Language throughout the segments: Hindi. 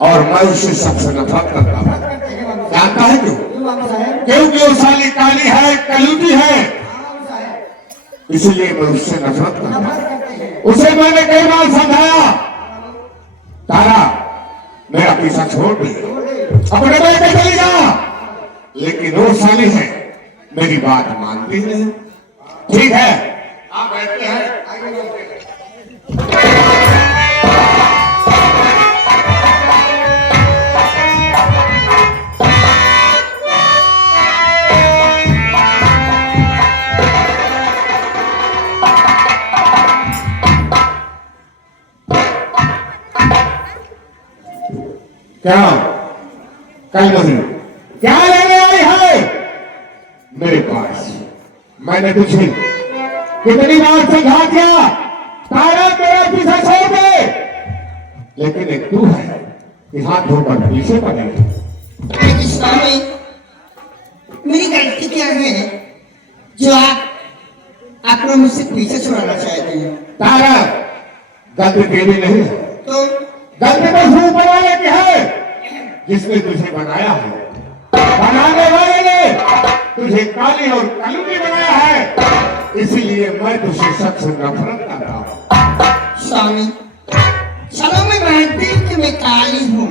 और मैं उससे सबसे नफरत करता हूँ। जानता है क्यों? क्योंकि वो साली काली है, कलूटी है, इसलिए मैं उससे नफरत करता हूँ। उसे मैंने कई बार समझाया, तारा मेरा पीछा छोड़ दे, अपने बेटे चली जा, लेकिन वो साली है मेरी बात मानती नहीं। ठीक है, आप बैठते हैं। क्या कल नहीं क्या लेने आई है मेरे पास? मैंने तुझे कितनी बार समझा दिया, तारा मेरा पीछा छोड़ दे, लेकिन एक तू है कि हाथ धोकर पीछे पड़ेगी। स्वामी, मेरी गलती क्या है जो आप लोग मुझसे पीछे छुड़ाना चाहते हैं? तारा गलती तेरी नहीं है, तो गलती तो ऊपर वाले की है जिसने तुझे बनाया है। बनाने वाले ने तुझे काली और कलूटी बनाया है, इसीलिए मैं तुझसे सख्त नफरत करता हूँ। स्वामी, चलो मैं मानती हूँ कि मैं काली हूँ,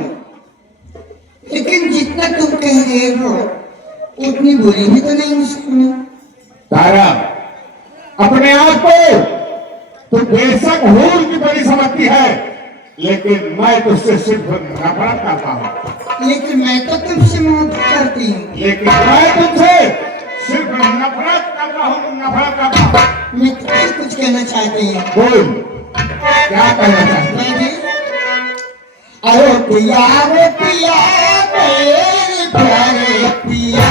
लेकिन जितना तुम कह रहे हो उतनी बुरी भी तो नहीं मुझको। तारा, अपने आप को तू बेशक हूर की बड़ी समझती है, लेकिन मैं तुझसे सिर्फ नफरत करता हूँ। लेकिन मैं तो तुमसे मोहब्बत करती हूँ। लेकिन मैं तुमसे सिर्फ नफरत करता हूँ, नफरत करता हूँ। मैं तुमसे कुछ कहना चाहती हूँ। बोल, क्या कहना चाहती है? अरे पिया रे पिया, मेरे प्यारे पिया,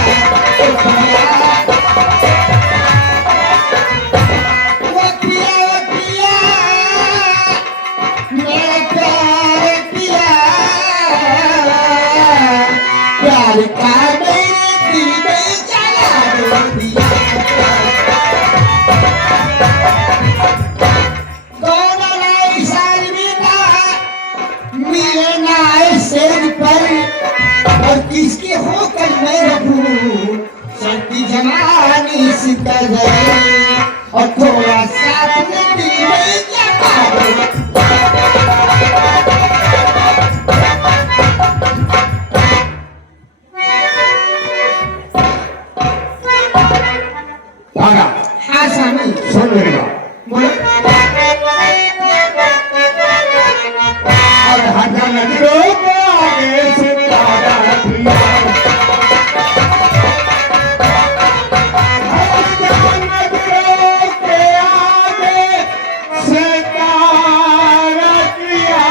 किसके होकर मैं रहूं, सर्दी जमानी सितर गई और थोड़ा साथ में दिल में तारा, हाँ स्वामी, सुन मेरी बात। बोलो। और हजार नजरों के आगे से तारा प्रिया, हजार नजरों के आगे से तारा प्रिया,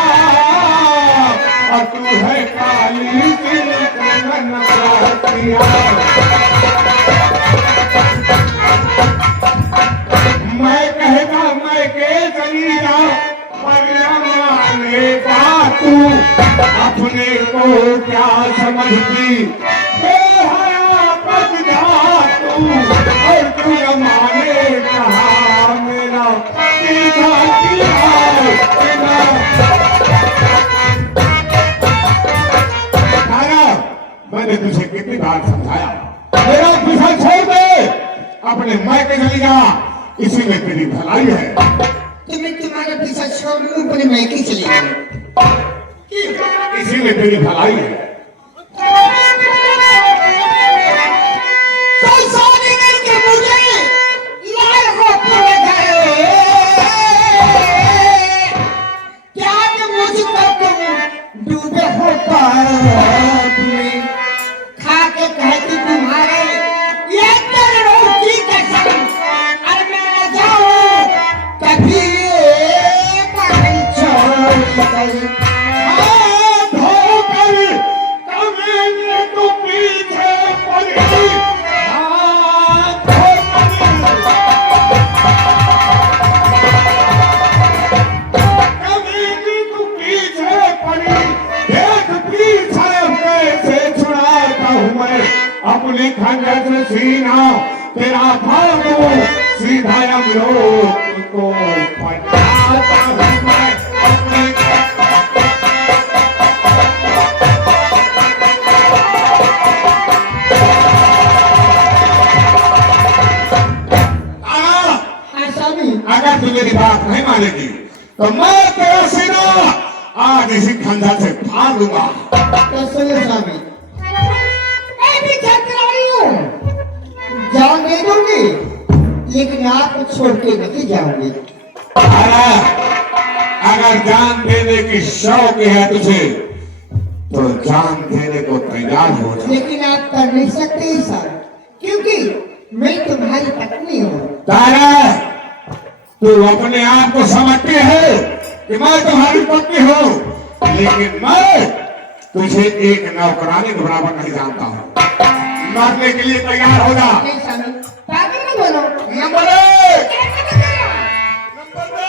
और तू है काली दिल के नफरत प्रिया। मैं कहता मैं के चली जा, परिणाम तू अपने को क्या समझती, बच जा तू, और तू माने कहा मेरा पीछा किया। मैंने तुझे कितनी बार समझाया, मेरा पीछा छोड़ दे, अपने मायके चली जा, इसी में तेरी भलाई है। तो मैं तुम्हारा पीछा छोड़ लूं, अपने मायके चली जाऊं, इसी में तेरी भलाई है। तो सोने मिलके मुझे लाए हो पूरे घर, क्या कि मुझको तुम डूबे हो पाप में, खा के कहती तुम्हारे ये करोड़ों की कसम, और मैं जाऊं कभी पागल छोड़ कर। अपने खंजर से सीना तेरा फाड़ू, सीधा यमलोक को पहुंचाता हूं मैं अपने। तो मैं तेरा सीना आज इसी खंजर से फाड़ दूंगा। तो सुनो स्वामी, मैं भी छतराई हूँ, जान दे दूंगी, लेकिन आपको छोड़ के नहीं जाऊंगी। अगर जान देने की शौक है तुझे तो जान देने को तैयार हो जा। लेकिन आप कर नहीं सकते ऐसा, क्योंकि मैं तुम्हारी पत्नी हूँ। तारा, तू अपने आप को समझती है कि मैं तुम्हारी पत्नी हूँ, लेकिन मैं तुझे एक नौकरानी के बराबर नहीं जानता हूँ। मरने के लिए तैयार हो जा। नहीं स्वामी, पागल मत बोलो। नंबर एक, नंबर दो।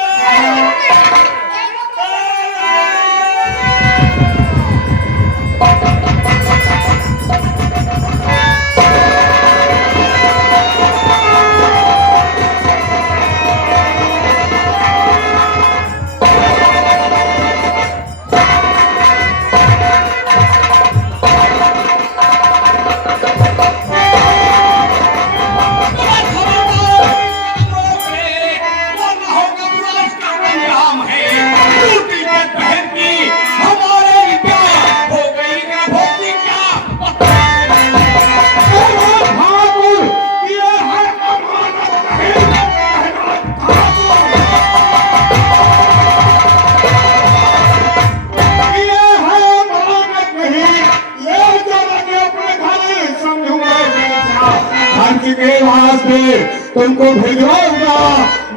तुमको भिजवाऊंगा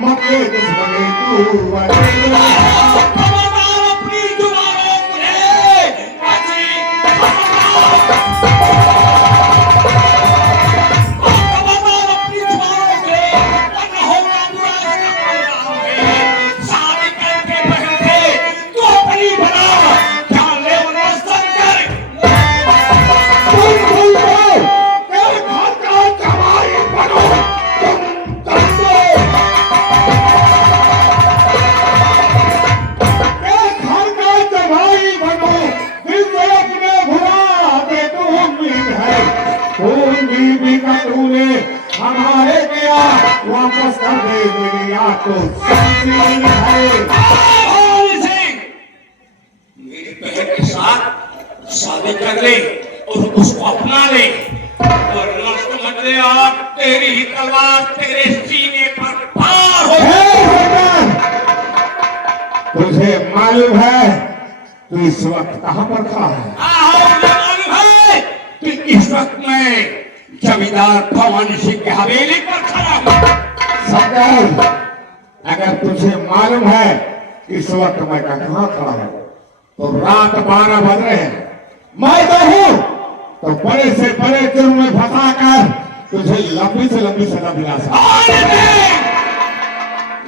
मके दुश्मनी तू अपनी जुबानों मुझे अपनी जुबानों से होगा शादी करके बहन थे तू अपनी बना जान ले उन्हें संकर हमारे किया वापस कर दे मेरी याद को है। मेरी बहन के साथ शादी कर ले और उसको अपना ले और नष्ट मत ले और तेरी ही तलवार तेरे सीने पर पार हो। तुझे मालूम है तू इस वक्त कहां पर खड़ा है? मुझे मालूम है कि इस वक्त मैं जमींदार भवानी सिंह की हवेली पर खड़ा हूँ। सरकार, अगर तुझे मालूम है इस वक्त मैं कहां खड़ा हूं तो रात 12 बज रहे हैं। मैं तो हूं तो बड़े से बड़े जुर्म में फंसा कर तुझे लंबी से लंबी सजा दिला सकता।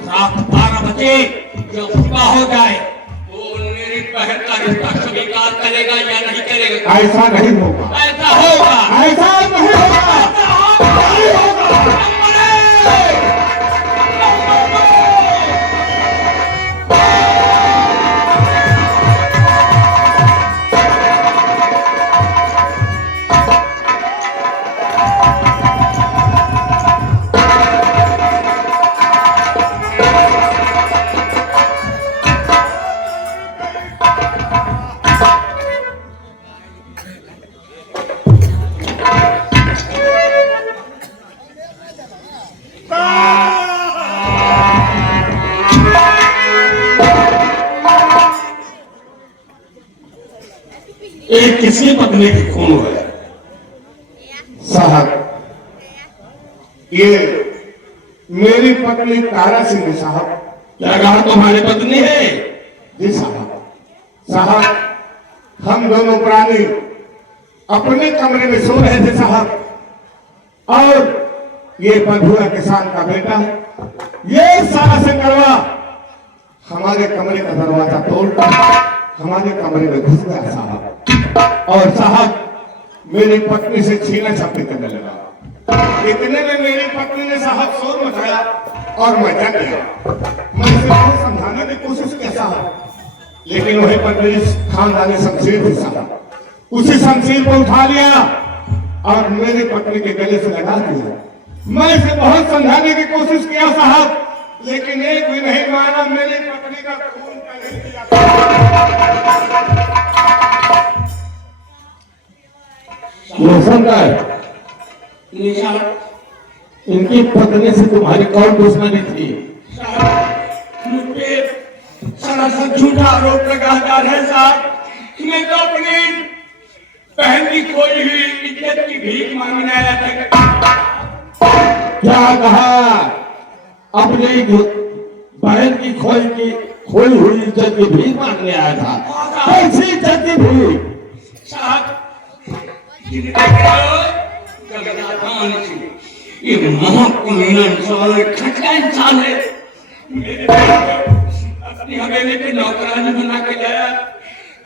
रात 12 बजे जब सुबह हो जाए तो मेरी बहन का रिश्ता स्वीकार करेगा या नहीं करेगा? ऐसा नहीं होगा, ऐसा होगा, ऐसा नहीं होगा, नहीं होगा। एक किसकी पत्नी की खून है? साहब, ये मेरी पत्नी तारा सिंह है साहब। क्या कहा तुम्हारी पत्नी है? जी साहब। साहब, हम दोनों प्राणी अपने कमरे में सो रहे थे साहब, और ये बंधुआ किसान का बेटा है, ये सारा से करवा हमारे कमरे का दरवाजा तोड़कर हमारे कमरे में घुस गया साहब, और साहब मेरी पत्नी से छीना छपटी करने लगा। इतने में मेरी पत्नी ने साहब शोर मचाया और मैं जग गया। मैं इसे बहुत समझाने की कोशिश की साहब, लेकिन वही पर मेरी खानदानी शमशीर थी साहब, उसी शमशीर को उठा लिया और मेरी पत्नी के गले से लगा दिया। मैं इसे बहुत समझाने की कोशिश किया साहब, लेकिन एक भी नहीं माना मेरी पत्नी का खून का नहीं किया। ये शंकर, निशान इनकी पत्नी से तुम्हारी कौन दुश्मनी थी? साहब मुझ पे सरासर झूठा आरोप लगा है साहब। मैं तो अपनी बहन की खोई हुई इज्जत की भीख मांगने आया था। क्या कहा? अपने बहन की खोई हुई इज्जत की भीख मांगने आया था? कैसी इज्जत की भीख? साहब जिन्हें देख रहे हो ये महाकुमीना इंसान है, खटका इंसान है। मेरे बहन को अपनी हवेली के नौकरानी बना के लाया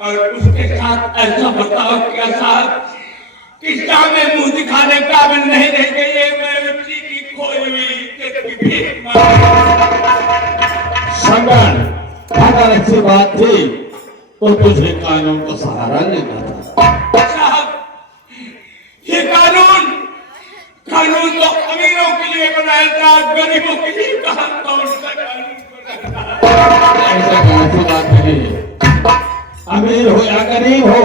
और उसके साथ ऐसा बर्ताव किया साहब कि सामने मुंह दिखाने काबिल नहीं रह गई। मैं उसी की खोई हुई इज्जत की भीख शंकर, अगर अच्छी बात थी तो तुझे कानून को सहारा लेना था। साहब ये कानून तो अमीरों के लिए बनाया था, गरीबों के लिए कहा कौन सा कानून बनाया? ऐसा कैसी बात नहीं है। अमीर हो या गरीब हो,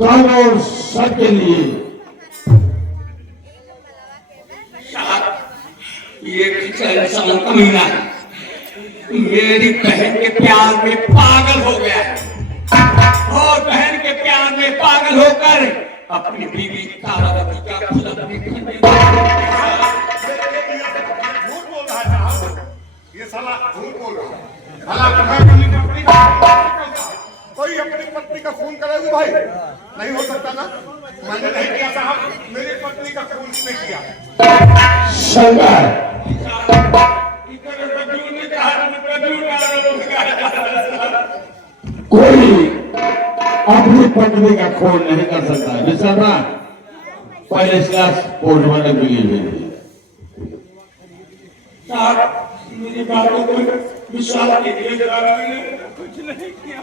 कानून सबके लिए। साहब ये इंसान कमीना है, मेरी बहन के प्यार में पागल हो गया है और बहन के प्यार में पागल होकर अपनी बीवी तारावती का खुद अपने घर में झूठ बोल रहा है साहब, ये साला झूठ बोल रहा है। भला कहा कि कोई अपनी पत्नी का खून करेगा भाई? नहीं हो सकता ना। मैंने नहीं किया साहब, मेरी पत्नी का खून ने किया। शंकर, कोई अपनी पत्नी का खून नहीं कर सकता। निशाना पहले इसका पोस्टमार्टम के लिए भेजिए। साहब मेरी बातों को विश्वास कीजिए, मैंने कुछ नहीं किया।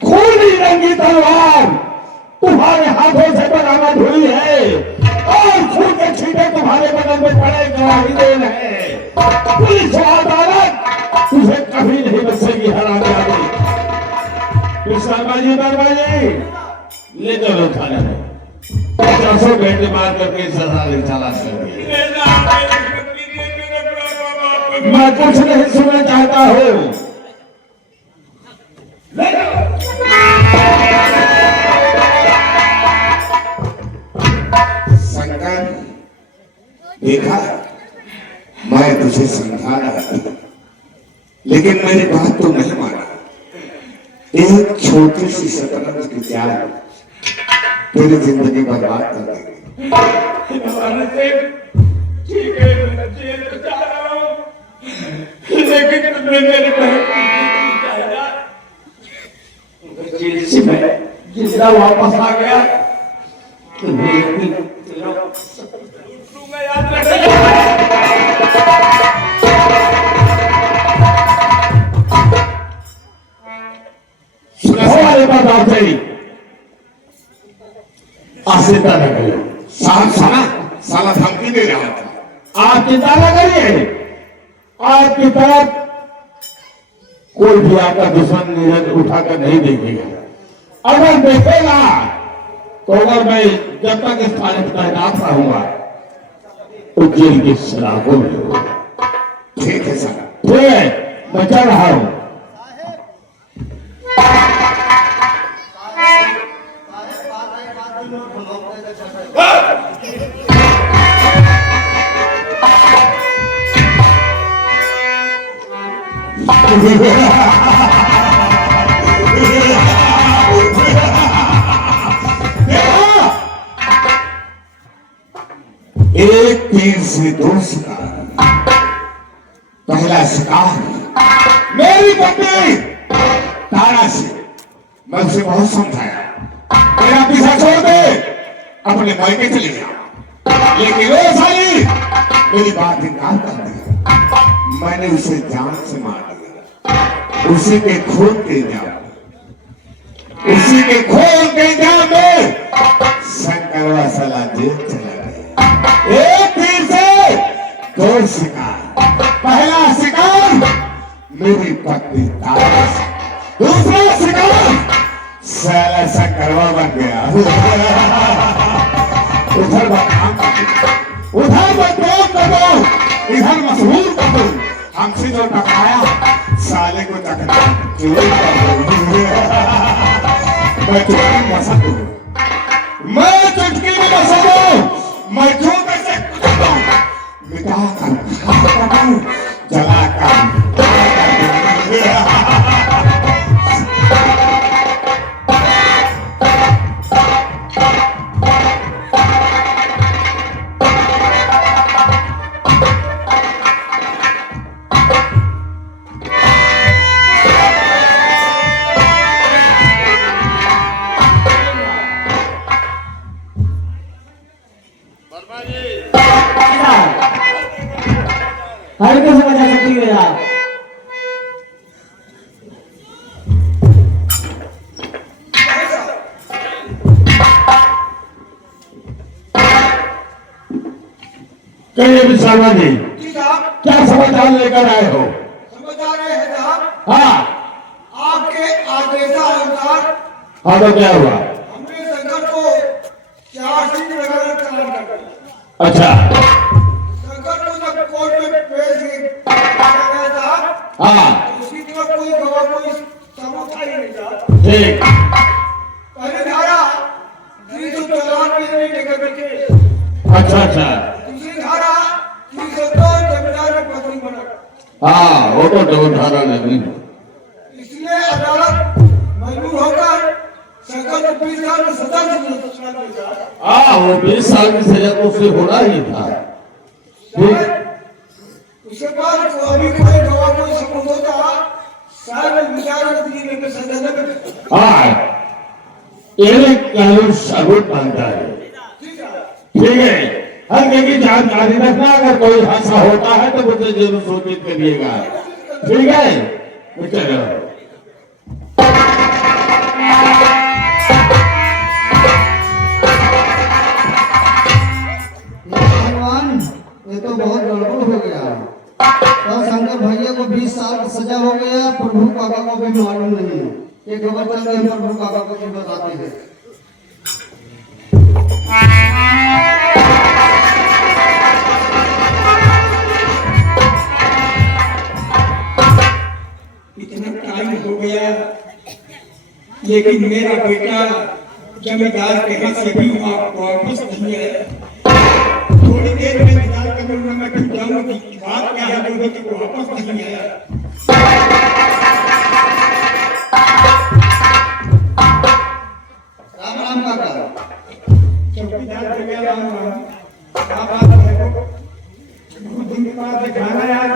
खूनी रंगी तलवार तुम्हारे हाथों से बरामद हुई है और खून के छींटे तुम्हारे बदन में पड़े गवाही दे रहे हैं। पुलिस और अदालत तुझे कभी नहीं बचेगी हरामजादी। कृष्णबाजी दरबाजी ले चलो थाने में। 400 घंटे मार करके सजा ले चला सकती। मैं कुछ नहीं सुनना चाहता हूँ। शंकर, देखा मैं तुझे समझा रहा था, लेकिन मेरी बात तो नहीं माना। एक छोटी सी शतरंज की चाल तेरी जिंदगी बर्बाद कर देगी। ठीक है मैं जेल तो जा रहा हूँ, लेकिन तुमने मेरी बहन की जेल से मैं जिंदा वापस आ गया तो मैं तेरा लूंगा, याद रखना। हमारे पास आप सही आश्रिता न करिए। साहब साला साला धमकी दे रहा था। आप चिंता न करिए, आपकी तरफ कोई भी आपका दुश्मन नजर उठाकर नहीं देखेगा। अगर देखेगा तो अगर मैं जब तक इस थाने में तैनात रहूंगा तो जेल की सलाखों में होगा। ठीक है साला। ठीक है, मैं चल रहा हूं। एक तीर से दो शिकार। पहला शिकार मेरी पत्नी तारा से। मैं उसे बहुत समझाया, मेरा पीछा छोड़ दे, अपने मायके चली जा। लेकिन वो साली मेरी बात इनकार कर दिया। मैंने उसे जान से मार दिया। उसी के खून के इल्जाम में शंकर करवा साला जेल चला गया। एक तीर से दो शिकार। पहला शिकार मेरी पत्नी तारा से, दूसरा शिकार साला सा करवा बन गया। उधर बदनाम कर दो, उधर बदनाम कर दो, इधर मशहूर कर दो। हमसे जो टकराया साले को टकरा चोरी कर दो। मैं चुटकी पसंद हूँ, मैं चुटकी में पसंद हूँ। मैं जो कैसे मिटा कर खाता हूँ, जला कर हर कैसे बचा सकती है आप? कहिए विशाला जी, जी साहब, क्या समाचार लेकर आए हो? समाचार ये है साहब, हाँ आपके आदेशानुसार हाँ, तो क्या हुआ? हमने शंकर को 4 सीट लगाकर चालान कर दिया। अच्छा शंकर को जब कोर्ट में पेश किया गया था, हाँ उसकी तरफ कोई गवाह कोई सबूत ही नहीं था। ठीक। पहली धारा 394 में लेकर के, अच्छा अच्छा, दूसरी धारा 302 जमींदार में पत्नी बना। हाँ वो तो डबल धारा नहीं। इसलिए अदालत मजबूर होकर शंकर को 20 साल में सजा सुना देगा। हाँ वो 20 साल की सजा तो उसे होना ही था। ठीक। उसके बाद अभी कोई गवाह कोई सबूत होता, शायद विचार में सजा न मिलती। हाँ ये कानून सबूत बनता है। ठीक है, ठीक है, हर की जानकारी रखना। अगर कोई हादसा होता है तो मुझे जरूर सूचित करिएगा। ठीक है, चलो। भगवान, ये तो बहुत गड़बड़ हो गया। तो शंकर भैया को 20 साल की सजा हो गया, प्रभु काका को भी मालूम नहीं है। ये खबर चल रही है, प्रभु काका को भी बताते हैं। इतना टाइम हो गया, लेकिन मेरा बेटा जमींदार के हाथ से भी वापस नहीं आया। थोड़ी देर में इंतजार करूंगा, मैं फिर जाऊंगा कि बात क्या है, वो तो वापस नहीं आया। राम राम काका। चौकीदार भैया राम राम, क्या बात है? बहुत दिन के बाद दिखाना यार,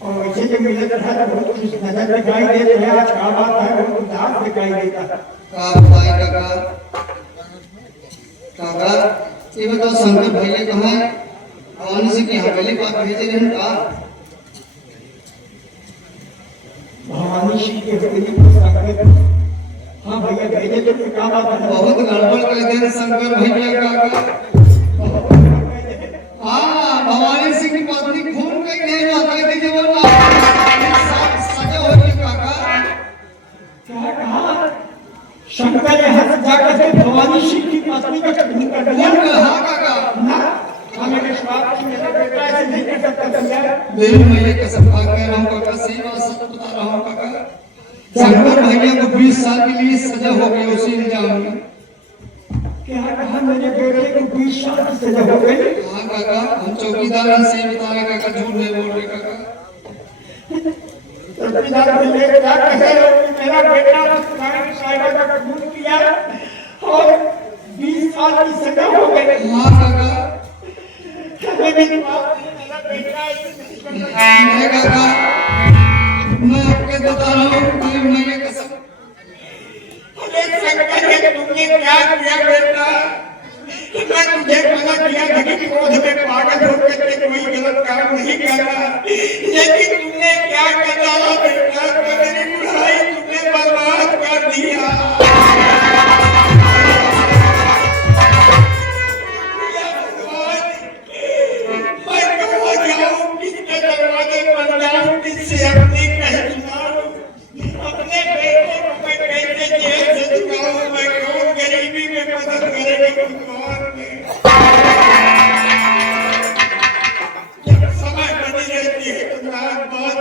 और वैसे जो मिला था तो बहुत कुछ नजर दिखाई दे रहा है। क्या बात है, बहुत उदास दिखाई देता है। का बताए काका? काका ये बताओ, शंकर भैया कहाँ है? भवानी सिंह की हवेली पर भेजे हैं का? भवानी सिंह के हवेली पर शंकर, हाँ भैया भेजे तो क्या बात है? बहुत गड़बड़ कर दे शंकर भैया काका। हाँ, भवानी सिंह की पत्नी खून कहीं नहीं जाती थी जब वो सजा होगी काका। क्या कहा? शंकर ने हंस जाकर के भवानी सिंह की पत्नी का खून कर दिया। हाँ काका। ना, हमें विश्वास कि मेरा बेटा ऐसे नहीं कर सकता भैया। मेरी मैया कसम खा कह रहा हूँ काका, सही बात सच बता रहा हूँ काका। शंकर भैया को 20 साल के लिए सजा हो गई उसी इल्जाम में। क्या कहा? मेरे बेटे को 20 साल की सजा हो गई। हाँ काका, हम चौकीदार हैं, सही बता रहे काका, झूठ नहीं बोल रहे काका। चौकीदार भैया क्या कह रहे हो कि मेरा बेटा पुराने साहिबा का खून किया और 20 साल की सजा हो गई। हाँ काका। मेरी बात नहीं, मेरा बेटा ऐसे नहीं करता। नहीं काका, मैं आपके बता रहा हूँ, मेरी मैया कसम। अरे शंकर ने तुमने क्या किया बेटा? मैं तुझे मना किया था कि क्रोध में पागल होकर के कोई गलत काम नहीं करना, लेकिन तुमने क्या कर डाला बेटा? मेरी बुढ़ाई तुमने बर्बाद कर दिया।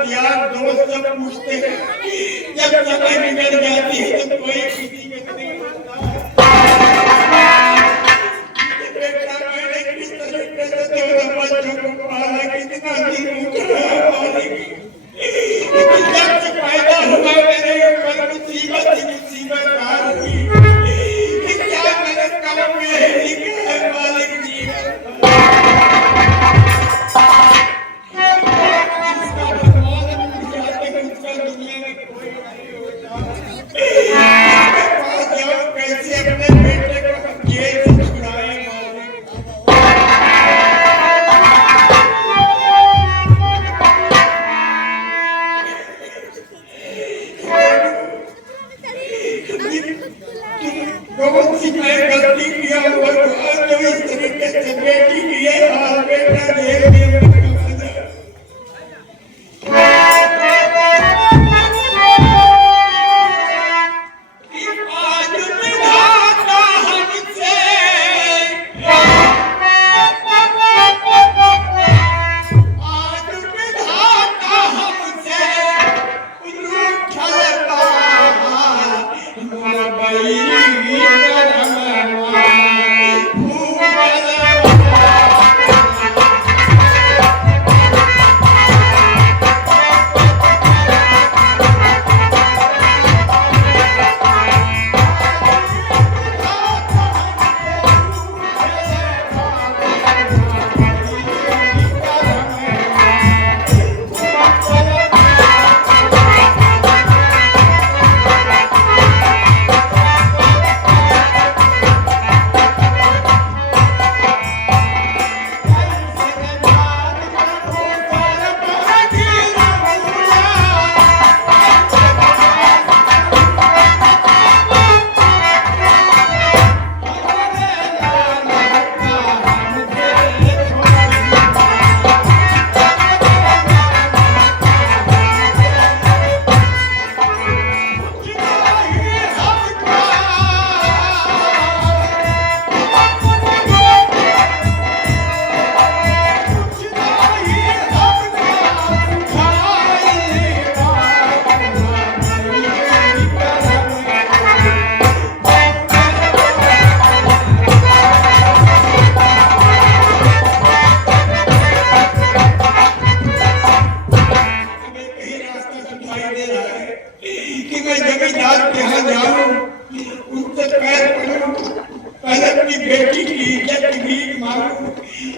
यार दोस्त सब पूछते हैं, जब समय निकल जाती है तो कोई किसी के नहीं होता। बेटा मैंने किस तरीके से तेरे बच्चों को पाला, कितना दिन उठा, जब से पैदा हुआ मेरे ऊपर मुसीबत ही मुसीबत आ रही, क्या मेरे काम में है मालिक जी।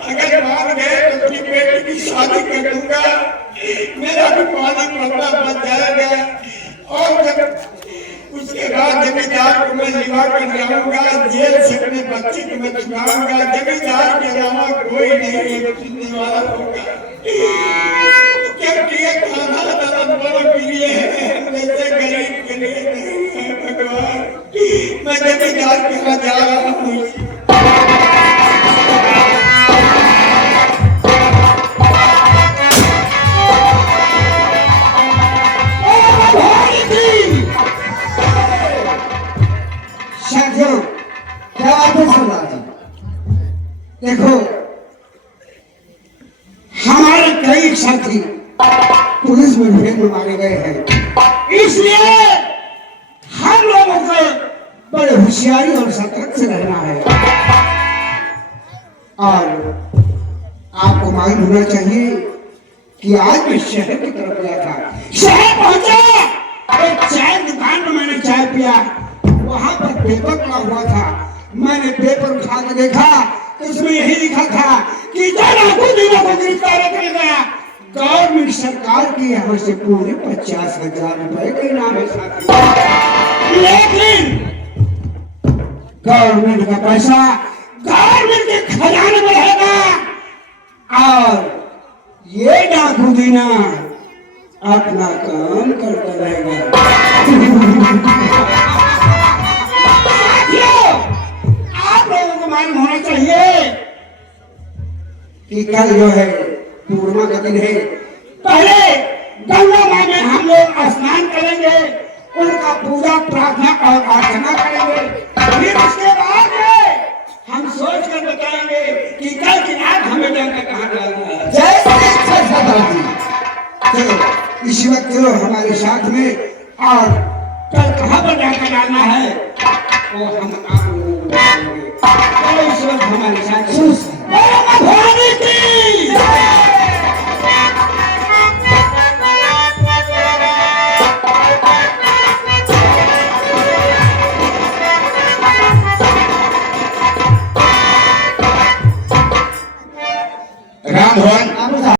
अगर मान गए तो अपनी बेटी की शादी कर दूंगा, मेरा भी पानी पड़ता बच जाएगा। और जब उसके बाद जमींदार को मैं लिवा कर जाऊंगा, जेल से अपने बच्चे को मैं छुड़ाऊंगा। जमींदार के अलावा कोई नहीं सुनने वाला होगा, क्योंकि ये खाना दर्द वालों के लिए है, जैसे गरीब के लिए नहीं है। भगवान, मैं जमींदार के यहाँ जा रहा हूँ। क्या बात है सरदार जी? देखो, हमारे कई साथी पुलिस में भेद में मारे गए हैं, इसलिए हम लोगों को बड़े होशियारी और सतर्क से रहना है। और आपको मालूम होना चाहिए कि आज मैं शहर की तरफ गया था। शहर पहुंचा, एक चाय दुकान में मैंने चाय पिया, वहां पर पेपर पड़ा हुआ था। मैंने पेपर उठा के देखा तो उसमें यही लिखा था कि कुछ दिनों को गिरफ्तार कर गया। गवर्नमेंट सरकार की यहाँ से पूरे 50,000 रुपए का इनाम है साथी। लेकिन गवर्नमेंट का पैसा गवर्नमेंट के खजाने में रहेगा और ये डाकू दीना अपना काम करता रहेगा। आप लोगों को मालूम होना चाहिए कि कल जो है पूर्णिमा का दिन है। पहले गंगा माँ में हम लोग स्नान करेंगे, उनका पूजा प्रार्थना और अर्चना करेंगे। फिर उसके बाद हम सोच कर बताएंगे कि कल की रात हमें जाकर कहाँ जाना है। जय श्री कृष्ण। चलो। इस वक्त चलो हमारे साथ में, और कल कहाँ पर जाकर डालना है वो हम आप लोगों को बताएंगे। चलो इस वक्त हमारे साथ